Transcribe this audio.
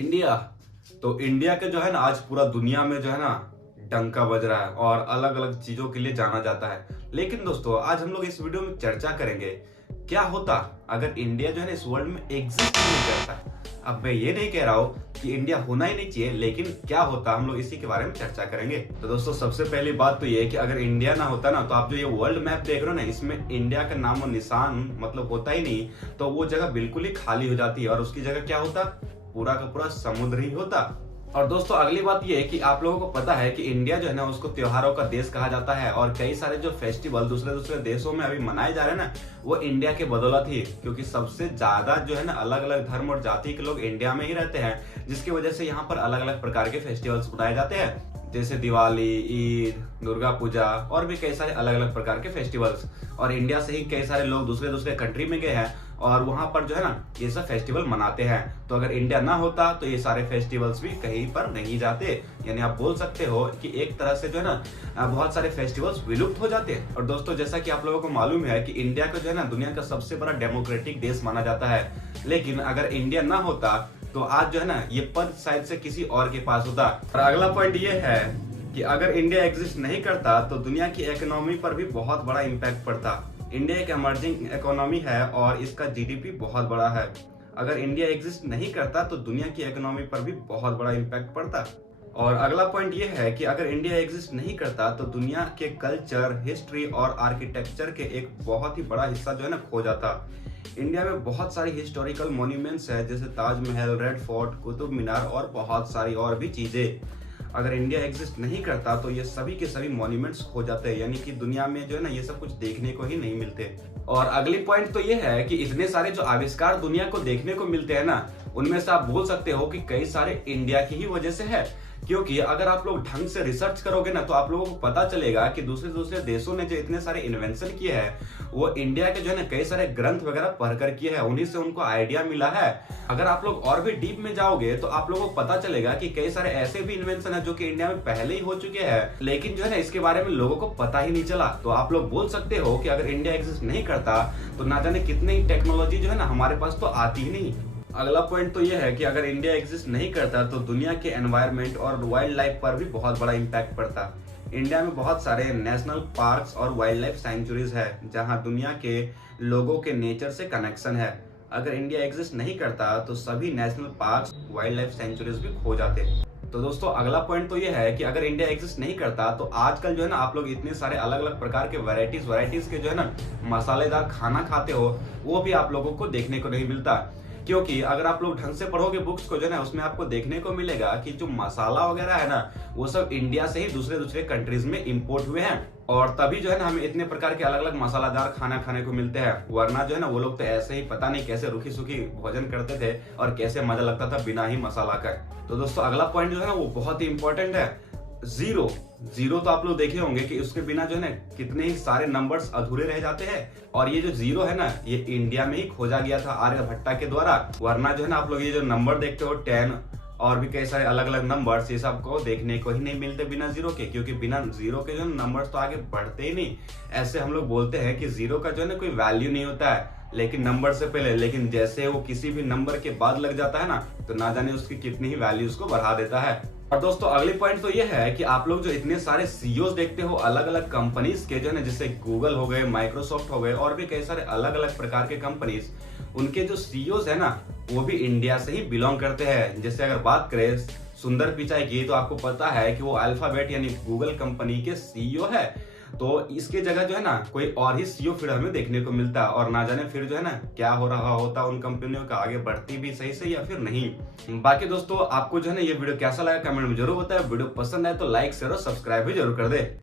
India. तो India के जो है ना आज पूरा दुनिया में जो है ना डंका बज रहा है और अलग अलग चीजों के लिए जाना जाता है। लेकिन दोस्तों आज हम लोग इस वीडियो में चर्चा करेंगे क्या होता अगर इंडिया जो है ना इस वर्ल्ड में एग्जिस्ट नहीं करता। अब मैं ये नहीं कह रहा हूँ कि इंडिया होना ही नहीं चाहिए, लेकिन क्या होता हम लोग इसी के बारे में चर्चा करेंगे। तो दोस्तों सबसे पहली बात तो ये है कि अगर इंडिया ना होता ना तो आप जो ये वर्ल्ड मैप देख रहे हो ना इसमें इंडिया का नाम और निशान मतलब होता ही नहीं, तो वो जगह बिल्कुल ही खाली हो जाती है और उसकी जगह क्या होता, पूरा का पूरा समुद्र ही होता। और दोस्तों अगली बात ये है कि आप लोगों को पता है कि इंडिया जो है ना उसको त्योहारों का देश कहा जाता है और कई सारे जो फेस्टिवल दूसरे दूसरे देशों में अभी मनाए जा रहे हैं ना वो इंडिया के बदौलत ही, क्योंकि सबसे ज्यादा जो है ना अलग अलग धर्म और जाति के लोग इंडिया में ही रहते हैं, जिसकी वजह से यहाँ पर अलग अलग प्रकार के फेस्टिवल्स मनाए जाते हैं जैसे दिवाली, ईद, दुर्गा पूजा और भी कई सारे अलग अलग प्रकार के फेस्टिवल्स। और इंडिया से ही कई सारे लोग दूसरे दूसरे कंट्री में गए हैं और वहां पर जो है ना ये सब फेस्टिवल मनाते हैं। तो अगर इंडिया ना होता तो ये सारे फेस्टिवल्स भी कहीं पर नहीं जाते, यानी आप बोल सकते हो कि एक तरह से जो है ना बहुत सारे फेस्टिवल्स विलुप्त हो जाते हैं। और दोस्तों जैसा कि आप लोगों को मालूम है कि इंडिया को जो है ना दुनिया का सबसे बड़ा डेमोक्रेटिक देश माना जाता है, लेकिन अगर इंडिया ना होता तो आज जो है ना ये पद शायद से किसी और के पास होता। और अगला पॉइंट ये है कि अगर इंडिया एग्जिस्ट नहीं करता तो दुनिया की इकोनॉमी पर भी बहुत बड़ा इम्पैक्ट पड़ता। इंडिया एक इमर्जिंग इकोनॉमी है और इसका जीडीपी बहुत बड़ा है। अगर इंडिया एग्जिस्ट नहीं करता तो दुनिया की इकोनॉमी पर भी बहुत बड़ा इम्पैक्ट पड़ता। और अगला पॉइंट ये है कि अगर इंडिया एग्जिस्ट नहीं करता तो दुनिया के कल्चर, हिस्ट्री और आर्किटेक्चर के एक बहुत ही बड़ा हिस्सा जो है ना खो जाता। इंडिया में बहुत सारी हिस्टोरिकल मॉन्यूमेंट्स है जैसे ताजमहल, रेड फोर्ट, कुतुब मीनार और बहुत सारी और भी चीजें। अगर इंडिया एग्जिस्ट नहीं करता तो ये सभी के सभी मॉन्यूमेंट्स खो जाते हैं, यानी कि दुनिया में जो है ना ये सब कुछ देखने को ही नहीं मिलते। और अगली पॉइंट तो ये है कि इतने सारे जो आविष्कार दुनिया को देखने को मिलते हैं ना उनमें से आप बोल सकते हो कि कई सारे इंडिया की ही वजह से है, क्योंकि अगर आप लोग ढंग से रिसर्च करोगे ना तो आप लोगों को पता चलेगा कि दूसरे दूसरे देशों ने जो इतने सारे इन्वेंशन किए हैं वो इंडिया के जो है ना कई सारे ग्रंथ वगैरह पढ़कर किए हैं, उन्हीं से उनको आइडिया मिला है। अगर आप लोग और भी डीप में जाओगे तो आप लोगों को पता चलेगा कि कई सारे ऐसे भी इन्वेंशन है जो कि इंडिया में पहले ही हो चुके हैं, लेकिन जो है ना इसके बारे में लोगों को पता ही नहीं चला। तो आप लोग बोल सकते हो कि अगर इंडिया एग्जिस्ट नहीं करता तो ना जाने कितनी टेक्नोलॉजी जो है ना हमारे पास तो आती ही नहीं। अगला पॉइंट तो यह है कि अगर इंडिया एग्जिस्ट नहीं करता तो दुनिया के एनवायरनमेंट और वाइल्ड लाइफ पर भी बहुत बड़ा इम्पैक्ट पड़ता। इंडिया में बहुत सारे नेशनल पार्क्स और वाइल्ड लाइफ सेंचुरीज है जहां दुनिया के लोगों के नेचर से कनेक्शन है। अगर इंडिया एग्जिस्ट नहीं करता तो सभी national parks, wild life sanctuaries भी खो जाते। तो दोस्तों अगला पॉइंट तो ये है कि अगर इंडिया एग्जिस्ट नहीं करता तो आजकल जो है ना आप लोग इतने सारे अलग अलग प्रकार के वैरायटीज के जो है ना मसालेदार खाना खाते हो वो भी आप लोगों को देखने को नहीं मिलता। क्योंकि अगर आप लोग ढंग से पढ़ोगे बुक्स को जो है ना उसमें आपको देखने को मिलेगा कि जो मसाला वगैरह है ना वो सब इंडिया से ही दूसरे दूसरे कंट्रीज में इंपोर्ट हुए हैं और तभी जो है ना हमें इतने प्रकार के अलग अलग मसालादार खाना खाने को मिलते हैं। वरना जो है ना वो लोग तो ऐसे ही पता नहीं कैसे रुखी सुखी भोजन करते थे और कैसे मजा लगता था बिना ही मसाला का। तो दोस्तों अगला पॉइंट जो है ना वो बहुत ही इंपॉर्टेंट है, जीरो। जीरो तो आप लोग देखे होंगे कि उसके बिना जो है ना कितने ही सारे नंबर्स अधूरे रह जाते हैं और ये जो जीरो है ना ये इंडिया में ही खोजा गया था आर्यभट्टा के द्वारा। वरना जो है ना आप लोग ये जो नंबर देखते हो 10 और भी कई सारे अलग अलग नंबर्स ये सब को देखने को ही नहीं मिलते बिना जीरो के, क्योंकि बिना जीरो के जो नंबर्स तो आगे बढ़ते ही नहीं। ऐसे हम लोग बोलते हैं कि जीरो का जो है ना कोई वैल्यू नहीं होता है लेकिन नंबर से पहले, लेकिन जैसे वो किसी भी नंबर के बाद लग जाता है ना तो ना जाने उसकी कितनी ही वैल्यूज को बढ़ा देता है। और दोस्तों अगली पॉइंट तो ये है कि आप लोग जो इतने सारे सीईओज देखते हो अलग अलग कंपनीज के जो है ना जैसे गूगल हो गए, माइक्रोसॉफ्ट हो गए और भी कई सारे अलग अलग प्रकार के कंपनीज, उनके जो सीईओज है ना वो भी इंडिया से ही बिलोंग करते हैं। जैसे अगर बात करें सुंदर पिचाई की तो आपको पता है कि वो अल्फाबेट यानी गूगल कंपनी के सीईओ है। तो इसके जगह जो है ना कोई और ही सीईओ फिर हमें देखने को मिलता है और ना जाने फिर जो है ना क्या हो रहा होता उन कंपनियों का, आगे बढ़ती भी सही से या फिर नहीं। बाकी दोस्तों आपको जो है ना ये वीडियो कैसा लगा कमेंट में जरूर बताएं। वीडियो पसंद आए तो लाइक शेयर और सब्सक्राइब भी जरूर कर दे।